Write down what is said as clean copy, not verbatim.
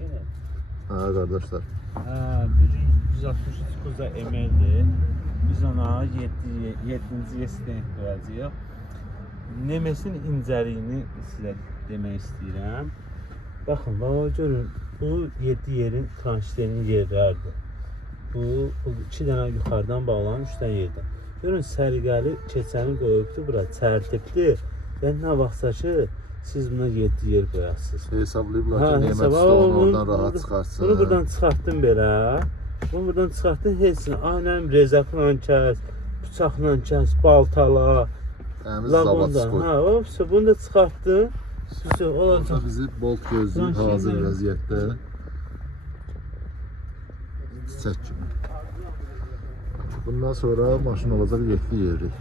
Yine. Ha kardeşler. Bu gün 163 kuza emeldir. Biz ona 7-ci yesdən qoyacağıq. Nemesin incəliyini sizə demək istəyirəm. Baxın, görün, bu 7 yerin tranşlerinin yerlərdir. Bu 2 dənə yuxarıdan bağlanan 3 dənə yerdən. Görün, sərgəli keçəni qoyubdur bura, çərtibdir. Yəni nə vaxtsa ki, siz buna 7 yer qoyasınız. Hesablayıblar ki, nemət stoğunu oradan rahat çıxarsın. Bunu buradan çıxartdım belə. Bunu buradan çıxartdım, hepsini aynən rezakla kəs, bıçaqla kəs, baltala, lavanda. Bunu da çıxartdım. Orada bizi bolt gözləyib hazır vəziyyətdə. Çiçək kimi. Bundan sonra maşın olacaq 7 yerlik.